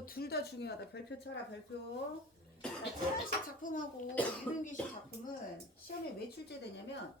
이거 둘 다 중요하다. 별표 쳐라 별표. 자, 최만식 작품하고 유명기식 작품은 시험에 왜 출제되냐면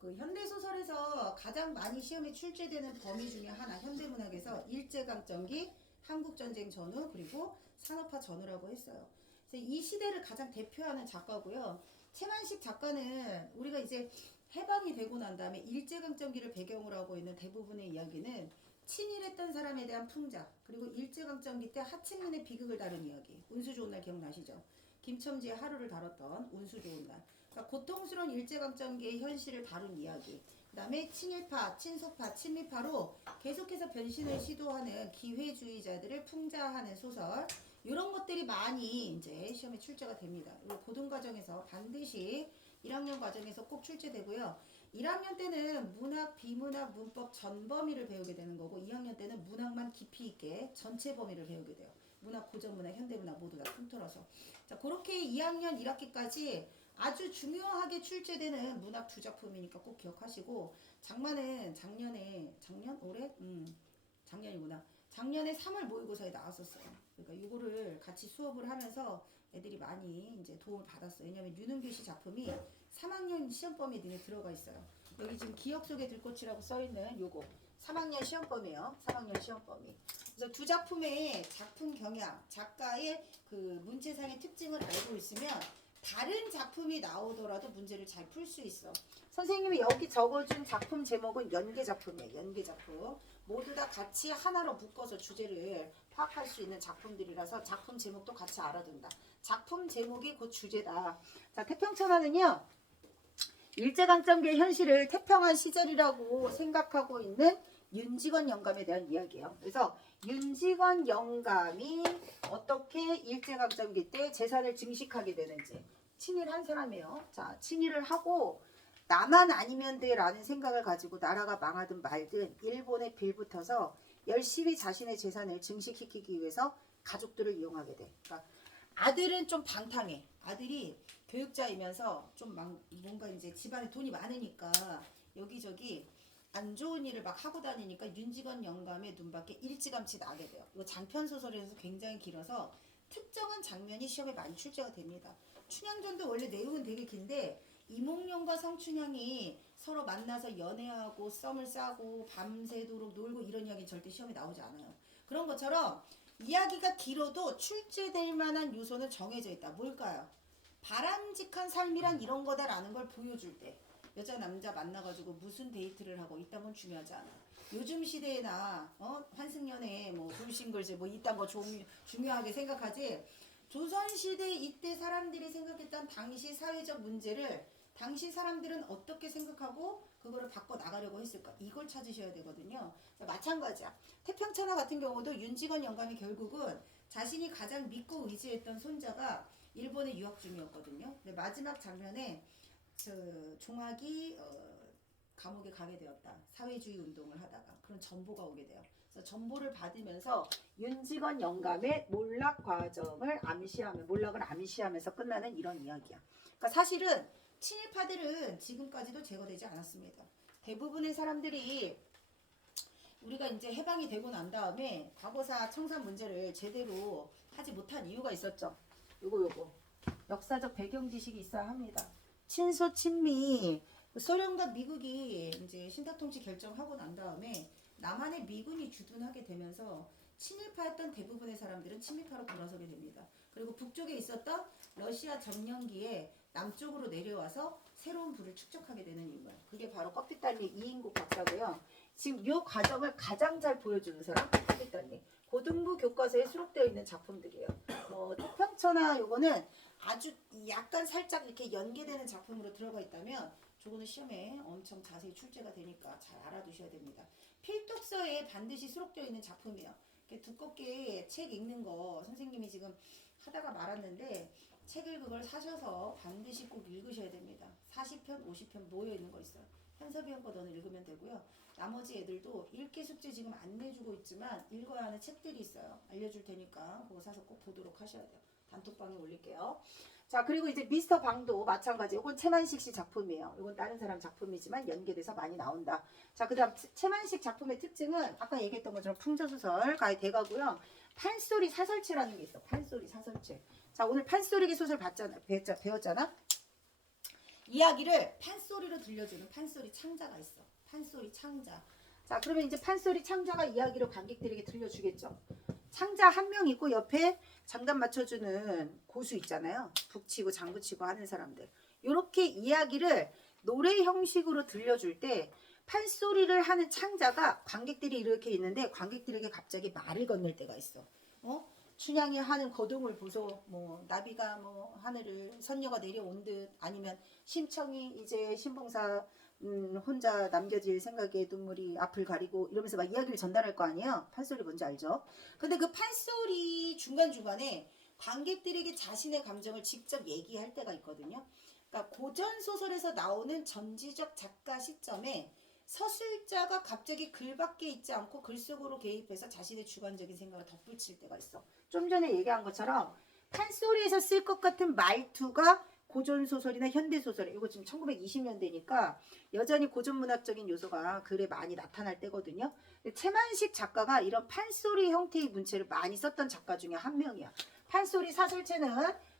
그 현대소설에서 가장 많이 시험에 출제되는 범위 중에 하나 현대문학에서 일제강점기, 한국전쟁 전후 그리고 산업화 전후라고 했어요. 그래서 이 시대를 가장 대표하는 작가고요. 최만식 작가는 우리가 이제 해방이 되고 난 다음에 일제강점기를 배경으로 하고 있는 대부분의 이야기는 친일했던 사람에 대한 풍자 그리고 일제강점기 때 하층민의 비극을 다룬 이야기. 운수 좋은 날 기억나시죠? 김첨지의 하루를 다뤘던 운수 좋은 날. 그러니까 고통스러운 일제강점기의 현실을 다룬 이야기. 그 다음에 친일파, 친소파, 친미파로 계속해서 변신을 시도하는 기회주의자들을 풍자하는 소설. 이런 것들이 많이 이제 시험에 출제가 됩니다. 그리고 고등과정에서 반드시 1학년 과정에서 꼭 출제되고요. 1학년 때는 문학, 비문학, 문법 전 범위를 배우게 되는 거고 2학년 때는 문학만 깊이 있게 전체 범위를 배우게 돼요. 문학, 고전문학, 현대문학 모두 다 통틀어서. 자, 그렇게 2학년 1학기까지 아주 중요하게 출제되는 문학 두 작품이니까 꼭 기억하시고 작년에 올해? 작년이구나. 작년에 3월 모의고사에 나왔었어요. 그러니까 이거를 같이 수업을 하면서 애들이 많이 이제 도움을 받았어요. 왜냐면 유능규 씨 작품이 3학년 시험 범위에 눈에 들어가 있어요. 여기 지금 기억 속의 들꽃이라고 써 있는 요거 3학년 시험 범위예요. 3학년 시험 범위. 그래서 두 작품의 작품 경향, 작가의 그 문체상의 특징을 알고 있으면 다른 작품이 나오더라도 문제를 잘 풀 수 있어. 선생님이 여기 적어준 작품 제목은 연계 작품이에요. 연계 작품. 모두 다 같이 하나로 묶어서 주제를 파악할 수 있는 작품들이라서 작품 제목도 같이 알아둔다. 작품 제목이 곧 주제다. 자, 태평천하는요. 일제강점기의 현실을 태평한 시절이라고 생각하고 있는 윤직원 영감에 대한 이야기예요. 그래서 윤직원 영감이 어떻게 일제강점기 때 재산을 증식하게 되는지. 친일한 사람이에요. 자, 친일을 하고 나만 아니면 돼 라는 생각을 가지고 나라가 망하든 말든 일본에 빌붙어서 열심히 자신의 재산을 증식시키기 위해서 가족들을 이용하게 돼. 그러니까 아들은 좀 방탕해. 아들이 교육자이면서 좀 뭔가 이제 집안에 돈이 많으니까 여기저기 안 좋은 일을 막 하고 다니니까 윤직원 영감의 눈밖에 일찌감치 나게 돼요. 이거 장편 소설에서 굉장히 길어서 특정한 장면이 시험에 많이 출제가 됩니다. 춘향전도 원래 내용은 되게 긴데 이몽룡과 성춘향이 서로 만나서 연애하고 썸을 싸고 밤새도록 놀고 이런 이야기 절대 시험에 나오지 않아요. 그런 것처럼 이야기가 길어도 출제될 만한 요소는 정해져 있다. 뭘까요? 바람직한 삶이란 이런 거다라는 걸 보여줄 때 여자 남자 만나가지고 무슨 데이트를 하고 이딴 건 중요하지 않아. 요즘 시대에나 환승연애 뭐 돌싱글즈 뭐 이딴 거 중요하게 생각하지. 조선시대 이때 사람들이 생각했던 당시 사회적 문제를 당시 사람들은 어떻게 생각하고 그거를 바꿔 나가려고 했을까? 이걸 찾으셔야 되거든요. 마찬가지야. 태평천하 같은 경우도 윤직원 영감이 결국은 자신이 가장 믿고 의지했던 손자가 일본에 유학 중이었거든요. 근데 마지막 장면에 종학이 감옥에 가게 되었다. 사회주의 운동을 하다가 그런 전보가 오게 돼요. 그래서 전보를 받으면서 윤직원 영감의 몰락 과정을 몰락을 암시하면서 끝나는 이런 이야기야. 그러니까 사실은 친일파들은 지금까지도 제거되지 않았습니다. 대부분의 사람들이 우리가 이제 해방이 되고 난 다음에 과거사 청산 문제를 제대로 하지 못한 이유가 있었죠. 요거 역사적 배경 지식이 있어야 합니다. 친소 친미 소련과 미국이 이제 신탁통치 결정하고 난 다음에 남한의 미군이 주둔하게 되면서 친일파였던 대부분의 사람들은 친미파로 돌아서게 됩니다. 그리고 북쪽에 있었던 러시아 점령기에 남쪽으로 내려와서 새로운 부를 축적하게 되는 인물. 그게 바로 껍데달리 이인국 박사고요. 지금 이 과정을 가장 잘 보여주는 사람 껍데달리. 고등부 교과서에 수록되어 있는 작품들이에요. 태평천하 요거는 아주 약간 살짝 이렇게 연계되는 작품으로 들어가 있다면 저거는 시험에 엄청 자세히 출제가 되니까 잘 알아두셔야 됩니다. 필독서에 반드시 수록되어 있는 작품이에요. 두껍게 책 읽는 거 선생님이 지금 하다가 말았는데 책을 그걸 사셔서 반드시 꼭 읽으셔야 됩니다. 40편, 50편 모여 있는 거 있어요. 현섭이 형 거 너는 읽으면 되고요. 나머지 애들도 읽기 숙제 지금 안 내주고 있지만 읽어야 하는 책들이 있어요. 알려줄 테니까 그거 사서 꼭 보도록 하셔야 돼요. 단톡방에 올릴게요. 자, 그리고 이제 미스터 방도 마찬가지. 이건 최만식 씨 작품이에요. 이건 다른 사람 작품이지만 연계돼서 많이 나온다. 자, 그 다음 최만식 작품의 특징은 아까 얘기했던 것처럼 풍자소설 가에 돼가고요. 판소리 사설체라는 게 있어. 판소리 사설체. 자, 오늘 판소리기 소설 배웠잖아. 이야기를 판소리로 들려주는 판소리 창자가 있어. 판소리 창자. 자, 그러면 이제 판소리 창자가 이야기를 관객들에게 들려주겠죠. 창자 한 명 있고 옆에 장단 맞춰주는 고수 있잖아요. 북치고 장구치고 하는 사람들. 이렇게 이야기를 노래 형식으로 들려줄 때 판소리를 하는 창자가 관객들이 이렇게 있는데 관객들에게 갑자기 말을 건넬 때가 있어. 춘향이 하는 거동을 보소. 뭐 나비가 뭐 하늘을 선녀가 내려온 듯, 아니면 심청이 이제 신봉사 혼자 남겨질 생각에 눈물이 앞을 가리고 이러면서 막 이야기를 전달할 거 아니에요. 판소리 뭔지 알죠? 근데 그 판소리 중간중간에 관객들에게 자신의 감정을 직접 얘기할 때가 있거든요. 그러니까 고전 소설에서 나오는 전지적 작가 시점에 서술자가 갑자기 글밖에 있지 않고 글 속으로 개입해서 자신의 주관적인 생각을 덧붙일 때가 있어. 좀 전에 얘기한 것처럼 판소리에서 쓸 것 같은 말투가 고전소설이나 현대소설, 이거 지금 1920년대니까 여전히 고전문학적인 요소가 글에 많이 나타날 때거든요. 최만식 작가가 이런 판소리 형태의 문체를 많이 썼던 작가 중에 한 명이야. 판소리 사설체는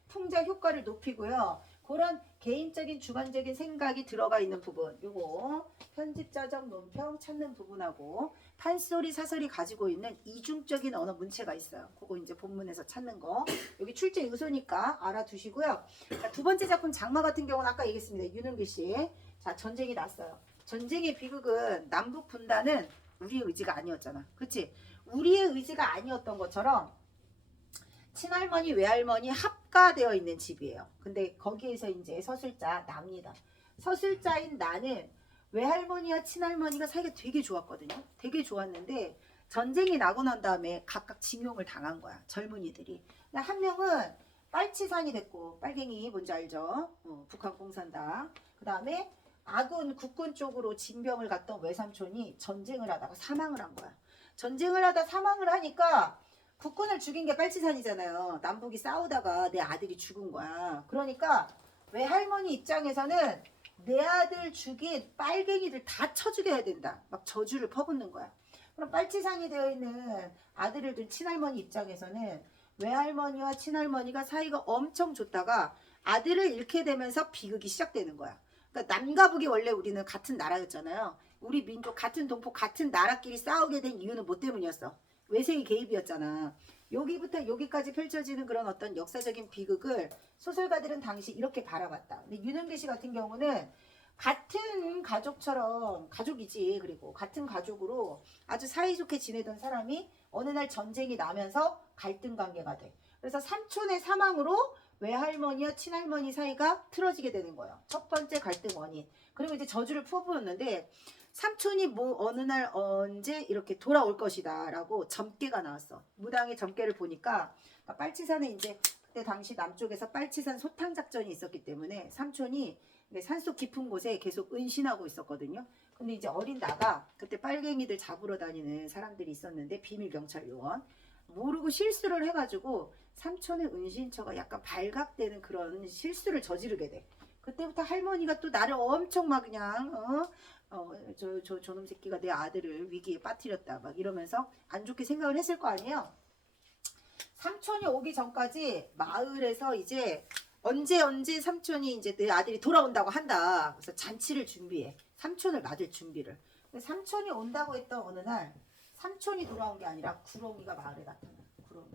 풍자 효과를 높이고요. 그런 개인적인 주관적인 생각이 들어가 있는 부분, 요거 편집자적 논평 찾는 부분하고 판소리 사설이 가지고 있는 이중적인 언어 문체가 있어요. 그거 이제 본문에서 찾는 거. 여기 출제 요소니까 알아두시고요. 자, 두 번째 작품 장마 같은 경우는 아까 얘기했습니다. 윤은규 씨. 자, 전쟁이 났어요. 전쟁의 비극은 남북 분단은 우리의 의지가 아니었잖아. 그치? 우리의 의지가 아니었던 것처럼 친할머니, 외할머니 합가되어 있는 집이에요. 근데 거기에서 이제 서술자 납니다. 서술자인 나는 외할머니와 친할머니가 사이가 되게 좋았거든요. 되게 좋았는데 전쟁이 나고 난 다음에 각각 징용을 당한 거야. 젊은이들이. 한 명은 빨치산이 됐고, 빨갱이 뭔지 알죠? 북한 공산당. 그 다음에 아군 국군 쪽으로 징병을 갔던 외삼촌이 전쟁을 하다가 사망을 한 거야. 전쟁을 하다 사망을 하니까 국군을 죽인 게 빨치산이잖아요. 남북이 싸우다가 내 아들이 죽은 거야. 그러니까 외할머니 입장에서는 내 아들 죽인 빨갱이들 다 쳐 죽여야 된다. 막 저주를 퍼붓는 거야. 그럼 빨치산이 되어 있는 아들을 둔 친할머니 입장에서는 외할머니와 친할머니가 사이가 엄청 좋다가 아들을 잃게 되면서 비극이 시작되는 거야. 그러니까 남과 북이 원래 우리는 같은 나라였잖아요. 우리 민족 같은 동포 같은 나라끼리 싸우게 된 이유는 뭐 때문이었어? 외세의 개입이었잖아. 여기부터 여기까지 펼쳐지는 그런 어떤 역사적인 비극을 소설가들은 당시 이렇게 바라봤다. 근데 윤은배 씨 같은 경우는 같은 가족처럼, 가족이지, 그리고 같은 가족으로 아주 사이좋게 지내던 사람이 어느 날 전쟁이 나면서 갈등 관계가 돼. 그래서 삼촌의 사망으로 외할머니와 친할머니 사이가 틀어지게 되는 거예요. 첫 번째 갈등 원인. 그리고 이제 저주를 퍼부었는데 삼촌이 뭐 어느 날 언제 이렇게 돌아올 것이다 라고 점괘가 나왔어. 무당의 점괘를 보니까 빨치산에 이제 그때 당시 남쪽에서 빨치산 소탕 작전이 있었기 때문에 삼촌이 산속 깊은 곳에 계속 은신하고 있었거든요. 근데 이제 어린 나가 그때 빨갱이들 잡으러 다니는 사람들이 있었는데 비밀 경찰 요원 모르고 실수를 해가지고 삼촌의 은신처가 약간 발각되는 그런 실수를 저지르게 돼. 그때부터 할머니가 또 나를 엄청 막 그냥 저놈 새끼가 내 아들을 위기에 빠뜨렸다 막 이러면서 안 좋게 생각을 했을 거 아니에요. 삼촌이 오기 전까지 마을에서 이제 언제 삼촌이 이제 내 아들이 돌아온다고 한다. 그래서 잔치를 준비해. 삼촌을 맞을 준비를. 삼촌이 온다고 했던 어느 날 삼촌이 돌아온 게 아니라 구렁이가 마을에 나타나. 구렁이.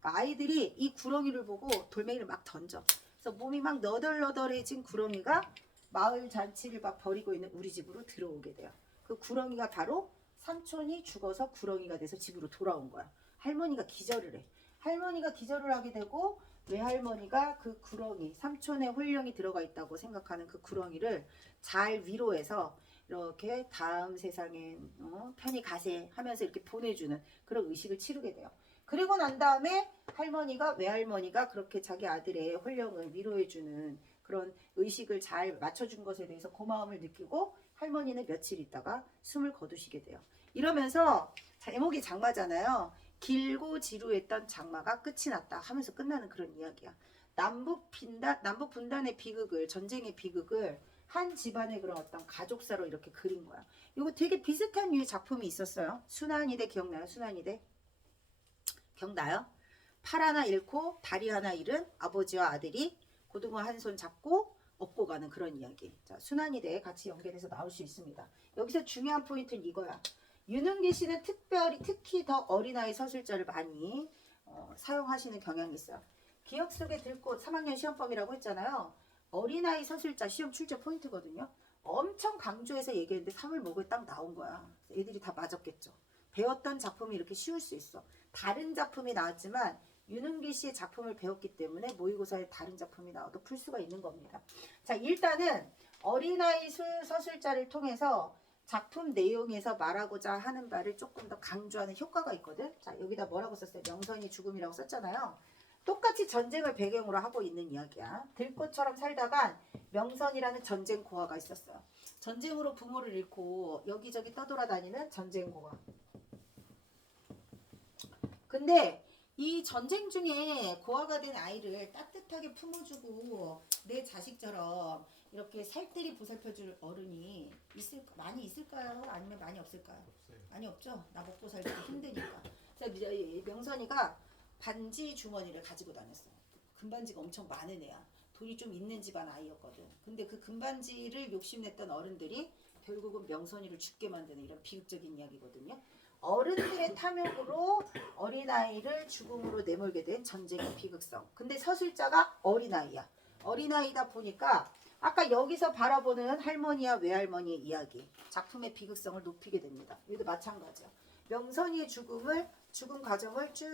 그러니까 아이들이 이 구렁이를 보고 돌멩이를 막 던져. 그래서 몸이 막 너덜너덜해진 구렁이가 마을 잔치를 막 벌이고 있는 우리 집으로 들어오게 돼요. 그 구렁이가 바로 삼촌이 죽어서 구렁이가 돼서 집으로 돌아온 거야. 할머니가 기절을 해. 할머니가 기절을 하게 되고 외할머니가 그 구렁이, 삼촌의 홀령이 들어가 있다고 생각하는 그 구렁이를 잘 위로해서 이렇게 다음 세상에 편히 가세 하면서 이렇게 보내주는 그런 의식을 치르게 돼요. 그리고 난 다음에 외할머니가 그렇게 자기 아들의 홀령을 위로해주는 그런 의식을 잘 맞춰준 것에 대해서 고마움을 느끼고 할머니는 며칠 있다가 숨을 거두시게 돼요. 이러면서 제목이 장마잖아요. 길고 지루했던 장마가 끝이 났다 하면서 끝나는 그런 이야기야. 남북 분단의 비극을, 전쟁의 비극을 한 집안의 그런 어떤 가족사로 이렇게 그린 거야. 이거 되게 비슷한 류의 작품이 있었어요. 순환이대 기억나요? 순환이대? 기억나요? 팔 하나 잃고 다리 하나 잃은 아버지와 아들이 고등어 한 손 잡고 업고 가는 그런 이야기. 자, 순환이대 같이 연결해서 나올 수 있습니다. 여기서 중요한 포인트는 이거야. 윤은기 씨는 특히 더 어린아이 서술자를 많이 사용하시는 경향이 있어요. 기억 속에 들꽃 3학년 시험범이라고 했잖아요. 어린아이 서술자 시험 출제 포인트거든요. 엄청 강조해서 얘기했는데 3월 목요일 딱 나온 거야. 애들이 다 맞았겠죠. 배웠던 작품이 이렇게 쉬울 수 있어. 다른 작품이 나왔지만 윤은기 씨의 작품을 배웠기 때문에 모의고사에 다른 작품이 나와도 풀 수가 있는 겁니다. 자, 일단은 어린아이 서술자를 통해서 작품 내용에서 말하고자 하는 바를 조금 더 강조하는 효과가 있거든. 자, 여기다 뭐라고 썼어요? 명선이 죽음이라고 썼잖아요. 똑같이 전쟁을 배경으로 하고 있는 이야기야. 들꽃처럼 살다간 명선이라는 전쟁 고아가 있었어요. 전쟁으로 부모를 잃고 여기저기 떠돌아다니는 전쟁 고아. 근데 이 전쟁 중에 고아가 된 아이를 따뜻하게 품어주고 내 자식처럼 이렇게 살뜰히 보살펴줄 어른이 많이 있을까요? 아니면 많이 없을까요? 없어요. 많이 없죠? 나 먹고 살기 힘드니까. 그래서 명선이가 반지 주머니를 가지고 다녔어. 금반지가 엄청 많은 애야. 돈이 좀 있는 집안 아이였거든. 근데 그 금반지를 욕심냈던 어른들이 결국은 명선이를 죽게 만드는 이런 비극적인 이야기거든요. 어른들의 탐욕으로 어린아이를 죽음으로 내몰게 된 전쟁의 비극성. 근데 서술자가 어린아이야. 어린아이다 보니까 아까 여기서 바라보는 할머니와 외할머니의 이야기, 작품의 비극성을 높이게 됩니다. 여기도 마찬가지야. 명선이의 죽음 과정을 쭉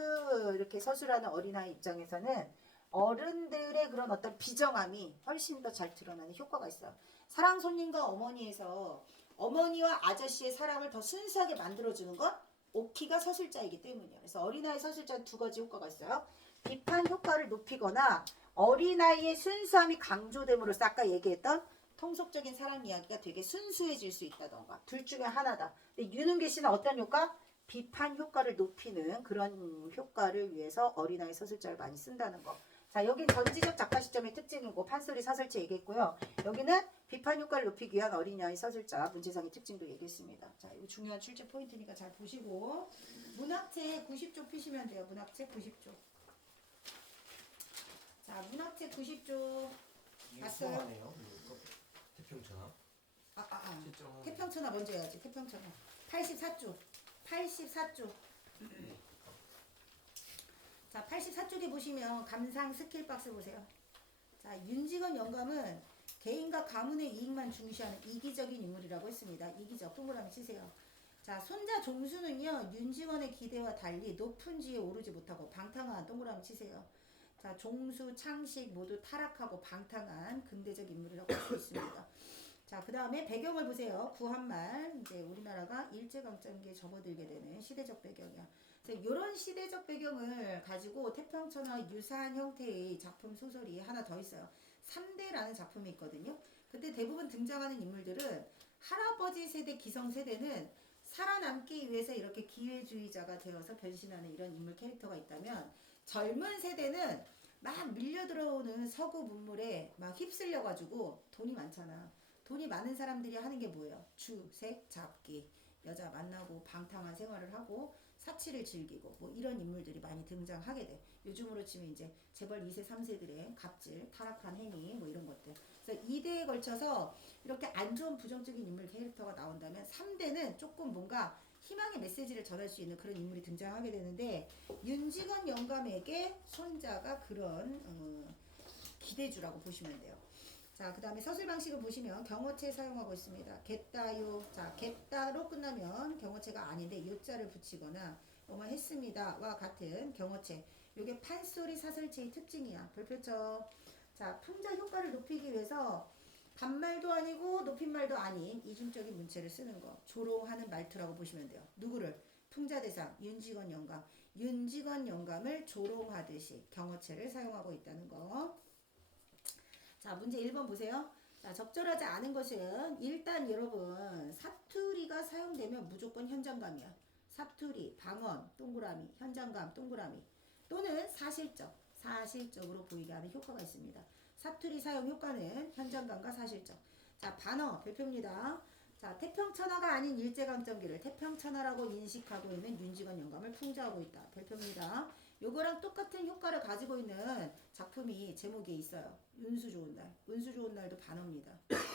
이렇게 서술하는 어린아이 입장에서는 어른들의 그런 어떤 비정함이 훨씬 더 잘 드러나는 효과가 있어요. 사랑 손님과 어머니에서 어머니와 아저씨의 사랑을 더 순수하게 만들어주는 건 오키가 서술자이기 때문이에요. 그래서 어린아이 서술자는 두 가지 효과가 있어요. 비판 효과를 높이거나 어린아이의 순수함이 강조됨으로써 아까 얘기했던 통속적인 사랑 이야기가 되게 순수해질 수 있다던가 둘 중에 하나다. 근데 윤은기 씨는 어떤 효과? 비판 효과를 높이는 그런 효과를 위해서 어린아이 서술자를 많이 쓴다는 거. 자, 여긴 전지적 작가 시점의 특징이고 판소리 사설체 얘기했고요. 여기는 비판 효과를 높이기 위한 어린아이 서술자 문제상의 특징도 얘기했습니다. 자, 이거 중요한 출제 포인트니까 잘 보시고 문학책 90쪽 피시면 돼요. 문학책 90쪽. 자, 문학책 90쪽 봤어요? 태평천하. 태평천하 먼저 해야지. 태평천하 84쪽. 84쪽. 자, 84쪽에 보시면 감상 스킬박스 보세요. 자, 윤직원 영감은 개인과 가문의 이익만 중시하는 이기적인 인물이라고 했습니다. 이기적 동그라미 치세요. 자, 손자 종수는요 윤직원의 기대와 달리 높은 지에 오르지 못하고 방탕한 동그라미 치세요. 자, 종수, 창식 모두 타락하고 방탕한 근대적 인물이라고 할 수 있습니다. 자, 그 다음에 배경을 보세요. 구한말, 이제 우리나라가 일제강점기에 접어들게 되는 시대적 배경이야. 이런 시대적 배경을 가지고 태평천하 유사한 형태의 작품 소설이 하나 더 있어요. 3대라는 작품이 있거든요. 근데 대부분 등장하는 인물들은 할아버지 세대, 기성세대는 살아남기 위해서 이렇게 기회주의자가 되어서 변신하는 이런 인물 캐릭터가 있다면 젊은 세대는 막 밀려 들어오는 서구 문물에 막 휩쓸려가지고 돈이 많잖아. 돈이 많은 사람들이 하는 게 뭐예요? 주, 색, 잡기, 여자 만나고 방탕한 생활을 하고 사치를 즐기고 뭐 이런 인물들이 많이 등장하게 돼. 요즘으로 치면 이제 재벌 2세, 3세들의 갑질, 타락한 행위 뭐 이런 것들. 그래서 2대에 걸쳐서 이렇게 안 좋은 부정적인 인물 캐릭터가 나온다면 3대는 조금 뭔가 희망의 메시지를 전할 수 있는 그런 인물이 등장하게 되는데 윤직원 영감에게 손자가 그런 기대주라고 보시면 돼요. 자, 그 다음에 서술 방식을 보시면 경어체 사용하고 있습니다. 겠다요. 자, 겠다로 끝나면 경어체가 아닌데 요자를 붙이거나 뭐뭐 했습니다와 같은 경어체. 요게 판소리 사설체의 특징이야. 별표쳐. 자, 풍자 효과를 높이기 위해서 반말도 아니고 높임말도 아닌 이중적인 문체를 쓰는 거. 조롱하는 말투라고 보시면 돼요. 누구를? 풍자대상 윤직원 영감. 윤직원 영감을 조롱하듯이 경어체를 사용하고 있다는 거. 자, 문제 1번 보세요. 자, 적절하지 않은 것은 일단 여러분 사투리가 사용되면 무조건 현장감이야. 사투리, 방언, 동그라미, 현장감, 동그라미 또는 사실적으로 보이게 하는 효과가 있습니다. 사투리 사용 효과는 현장감과 사실적. 자, 반어, 별표입니다. 자, 태평천하가 아닌 일제강점기를 태평천하라고 인식하고 있는 윤직원 영감을 풍자하고 있다. 별표입니다. 요거랑 똑같은 효과를 가지고 있는 작품이 제목에 있어요. 운수 좋은 날. 운수 좋은 날도 반어입니다.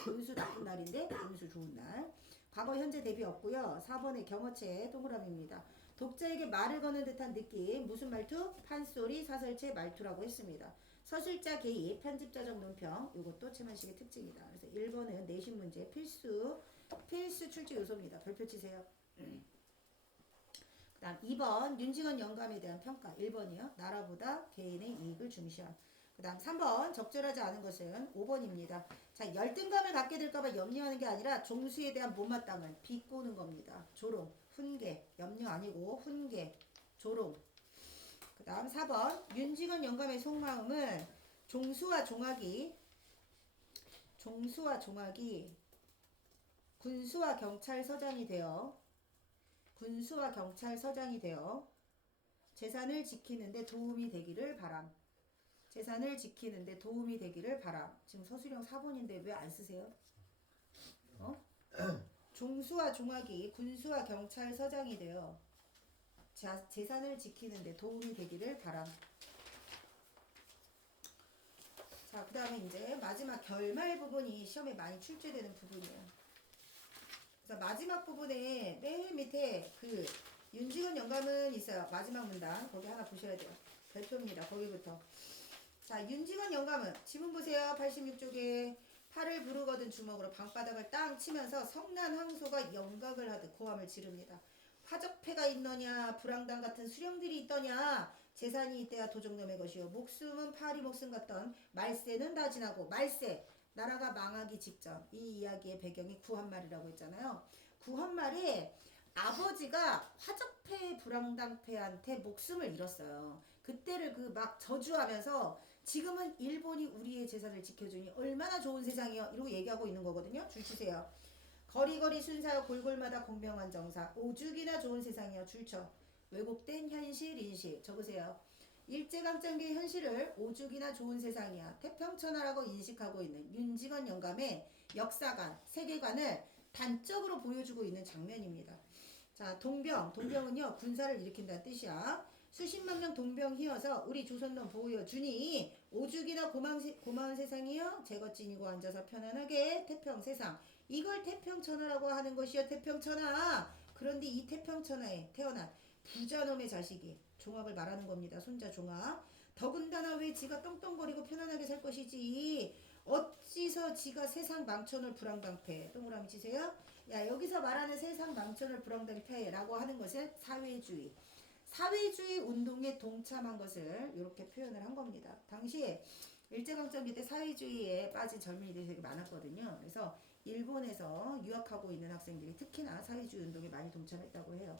운수 나쁜 날인데 운수 좋은 날. 과거 현재 대비 없고요. 4번의 경어체 동그라미입니다. 독자에게 말을 거는 듯한 느낌. 무슨 말투? 판소리, 사설체, 말투라고 했습니다. 서술자 개입, 편집자적 논평. 이것도 최만식의 특징이다. 그래서 1번은 내신 문제 필수 출제 요소입니다. 별표 치세요. 그 다음 2번 윤직원 영감에 대한 평가. 1번이요. 나라보다 개인의 이익을 중시한. 그 다음 3번 적절하지 않은 것은 5번입니다. 자, 열등감을 갖게 될까봐 염려하는 게 아니라 종수에 대한 못마땅을 비꼬는 겁니다. 조롱, 훈계, 염려 아니고 훈계, 조롱. 그 다음 4번 윤직원 영감의 속마음은 종수와 종학이 군수와 경찰서장이 되어 재산을 지키는데 도움이 되기를 바람. 지금 서술형 4번인데 왜 안 쓰세요? 종수와 종학이 군수와 경찰서장이 되어 재산을 지키는데 도움이 되기를 바람. 자, 그 다음에 이제 마지막 결말 부분이 시험에 많이 출제되는 부분이에요. 그래서 마지막 부분에 맨 밑에 그 윤직원 영감은 있어요. 마지막 문단 거기 하나 보셔야 돼요. 별표입니다. 거기부터. 자, 윤직원 영감은 지문 보세요. 86쪽에 팔을 부르거든 주먹으로 방바닥을 땅 치면서 성난 황소가 영각을 하듯 고함을 지릅니다. 화적패가 있느냐 불황당 같은 수령들이 있더냐 재산이 이때야 도적놈의 것이요 목숨은 파리 목숨 같던 말세는 다 지나고 말세 나라가 망하기 직전. 이 이야기의 배경이 구한말이라고 했잖아요. 구한말에 아버지가 화적패 불황당패한테 목숨을 잃었어요. 그때를 그 막 저주하면서 지금은 일본이 우리의 재산을 지켜주니 얼마나 좋은 세상이요 이러고 얘기하고 있는 거거든요. 줄 치세요. 거리거리 순사여 골골마다 공평한 정사 오죽이나 좋은 세상이여 줄쳐. 왜곡된 현실 인식 적으세요. 일제강점기의 현실을 오죽이나 좋은 세상이야 태평천하라고 인식하고 있는 윤직원 영감의 역사관, 세계관을 단적으로 보여주고 있는 장면입니다. 자, 동병은요 군사를 일으킨다는 뜻이야. 수십만 명 동병이어서 우리 조선놈 보호여 주니 오죽이나 고마운 세상이여 제거진이고 앉아서 편안하게 태평세상 이걸 태평천하라고 하는 것이여 태평천하. 그런데 이 태평천하에 태어난 부자놈의 자식이 종합을 말하는 겁니다. 손자 종합. 더군다나 왜 지가 떵떵거리고 편안하게 살 것이지 어찌서 지가 세상 망쳐놓을 불황당패. 동그라미 치세요. 야, 여기서 말하는 세상 망쳐놓을 불황당패라고 하는 것은 사회주의 운동에 동참한 것을 이렇게 표현을 한 겁니다. 당시 일제강점기 때 사회주의에 빠진 젊은이들이 되게 많았거든요. 그래서 일본에서 유학하고 있는 학생들이 특히나 사회주의 운동에 많이 동참했다고 해요.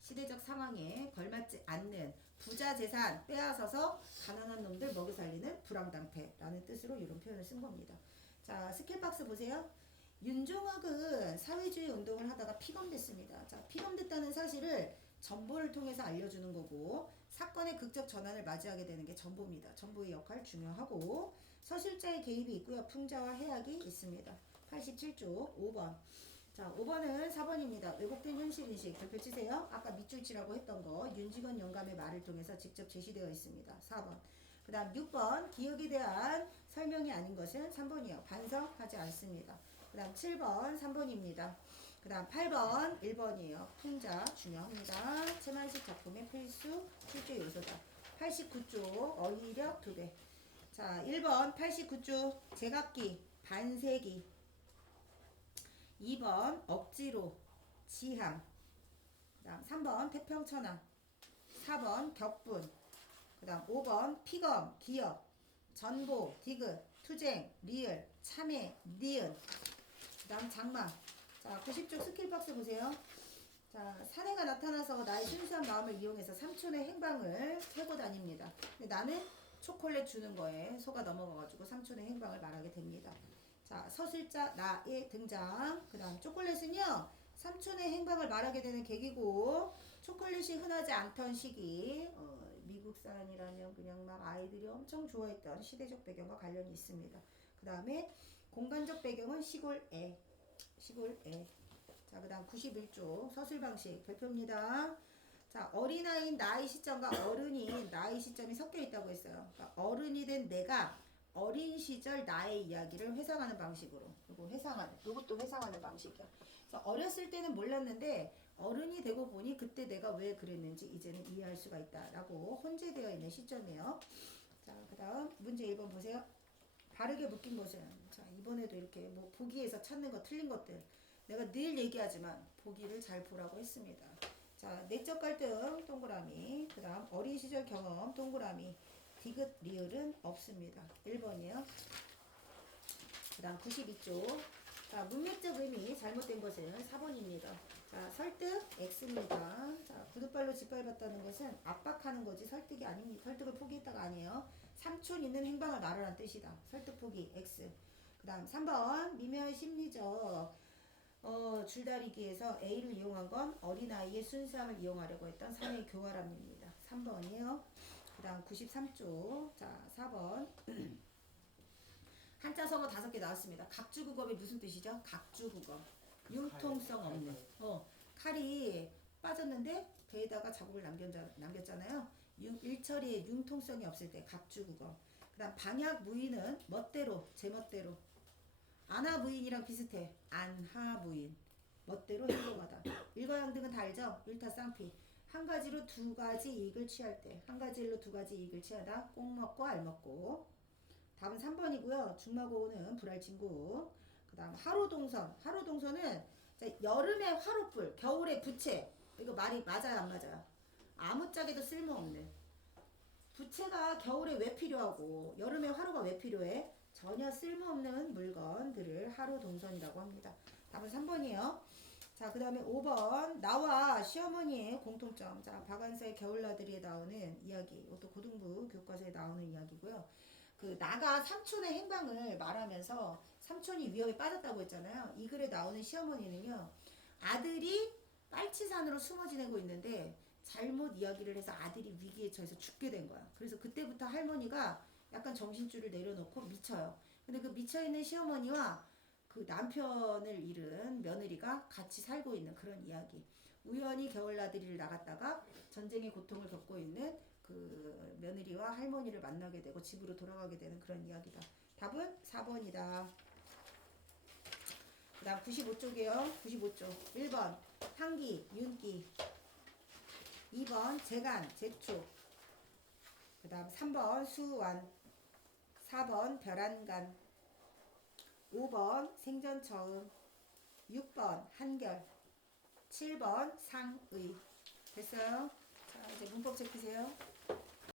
시대적 상황에 걸맞지 않는 부자 재산 빼앗아서 가난한 놈들 먹여 살리는 불황당패라는 뜻으로 이런 표현을 쓴 겁니다. 자, 스킬박스 보세요. 윤종학은 사회주의 운동을 하다가 피검됐습니다. 자, 피검됐다는 사실을 전보를 통해서 알려주는 거고 사건의 극적 전환을 맞이하게 되는 게 전보입니다. 전보의 역할 중요하고 서술자의 개입이 있고요. 풍자와 해악이 있습니다. 87쪽 5번. 자, 5번은 4번입니다. 왜곡된 현실인식 별표 치세요. 아까 밑줄치라고 했던 거 윤직원 영감의 말을 통해서 직접 제시되어 있습니다. 4번. 그 다음 6번 기억에 대한 설명이 아닌 것은 3번이요. 반성하지 않습니다. 그 다음 7번 3번입니다. 그 다음 8번 1번이에요. 풍자 중요합니다. 최만식 작품의 필수 출제 요소다. 89쪽 어휘력 2배. 자, 1번 89쪽 제각기 반세기. 2번 억지로 지향. 그 다음 3번 태평천하. 4번 격분. 그 다음 5번 피검 기역. 전보 디귿 투쟁 리을 참회 니은. 그 다음 장마. 자, 90쪽 스킬박스 보세요. 자, 사내가 나타나서 나의 순수한 마음을 이용해서 삼촌의 행방을 세고 다닙니다. 근데 나는 초콜릿 주는 거에 속아 넘어가가지고 삼촌의 행방을 말하게 됩니다. 자, 서술자 나의 등장. 그 다음 초콜릿은요 삼촌의 행방을 말하게 되는 계기고 초콜릿이 흔하지 않던 시기 미국 사람이라면 그냥 막 아이들이 엄청 좋아했던 시대적 배경과 관련이 있습니다. 그 다음에 공간적 배경은 시골에. 시골에. 자, 그 다음 91쪽 서술 방식 별표입니다. 자, 어린아이인 나의 시점과 어른인 나의 시점이 섞여 있다고 했어요. 그러니까 어른이 된 내가 어린 시절 나의 이야기를 회상하는 방식으로. 요것도 회상하는 방식이야. 그래서 어렸을 때는 몰랐는데 어른이 되고 보니 그때 내가 왜 그랬는지 이제는 이해할 수가 있다라고 혼재되어 있는 시점이에요. 자, 그 다음 문제 1번 보세요. 바르게 묶인 것은, 자, 이번에도 이렇게 뭐 보기에서 찾는 거 틀린 것들 내가 늘 얘기하지만 보기를 잘 보라고 했습니다. 자, 내적 갈등 동그라미, 그 다음 어린 시절 경험 동그라미, 디귿 리을은 없습니다. 1번이에요. 그 다음 92쪽. 자, 문맥적 의미 잘못된 것은 4번입니다. 자, 설득 X입니다. 자, 구둣발로 짓밟았다는 것은 압박하는 거지 설득이 아닙니다. 설득을 포기했다가 아니에요. 삼촌 있는 행방을 말하라는 뜻이다. 설득 포기 X. 그 다음 3번 미묘한 심리적 줄다리기에서 A를 이용한 건 어린아이의 순수함을 이용하려고 했던 사내의 교활함입니다. 3번이에요. 그 다음 93쪽. 자, 4번. 한자 성어 5개 나왔습니다. 각주국어의 무슨 뜻이죠? 각주국어. 융통성 없는. 칼이 빠졌는데 배에다가 자국을 남겼잖아요. 일처리에 융통성이 없을 때 각주국어. 그 다음 방약 무인은 멋대로, 제멋대로. 안하무인이랑 비슷해. 안하무인. 멋대로 행동하다. 일거양등은 다 알죠? 일타쌍피. 한 가지로 두 가지 이익을 취할 때. 한 가지 일로 두 가지 이익을 취하다. 꼭 먹고 알 먹고. 답은 3번이고요. 중마고는 불알친구. 그 다음 하루동선. 하루동선은 여름에 화로불, 겨울에 부채. 이거 말이 맞아요, 안 맞아요? 아무짝에도 쓸모없는. 부채가 겨울에 왜 필요하고 여름에 화로가 왜 필요해? 전혀 쓸모없는 물건들을 하루동선이라고 합니다. 답은 3번이에요. 자, 그 다음에 5번. 나와 시어머니의 공통점. 자, 박완서의 겨울나들이에 나오는 이야기. 이것도 고등부 교과서에 나오는 이야기고요. 그 나가 삼촌의 행방을 말하면서 삼촌이 위험에 빠졌다고 했잖아요. 이 글에 나오는 시어머니는요. 아들이 빨치산으로 숨어 지내고 있는데 잘못 이야기를 해서 아들이 위기에 처해서 죽게 된 거야. 그래서 그때부터 할머니가 약간 정신줄을 내려놓고 미쳐요. 근데 그 미쳐있는 시어머니와 그 남편을 잃은 며느리가 같이 살고 있는 그런 이야기. 우연히 겨울나들이를 나갔다가 전쟁의 고통을 겪고 있는 그 며느리와 할머니를 만나게 되고 집으로 돌아가게 되는 그런 이야기다. 답은 4번이다. 그 다음 95쪽이에요. 95쪽. 1번 향기, 윤기. 2번 재간, 재촉. 그 다음 3번 수완. 4번 별안간. 5번 생전 처음. 6번 한결. 7번 상의. 됐어요? 자, 이제 문법 체크세요.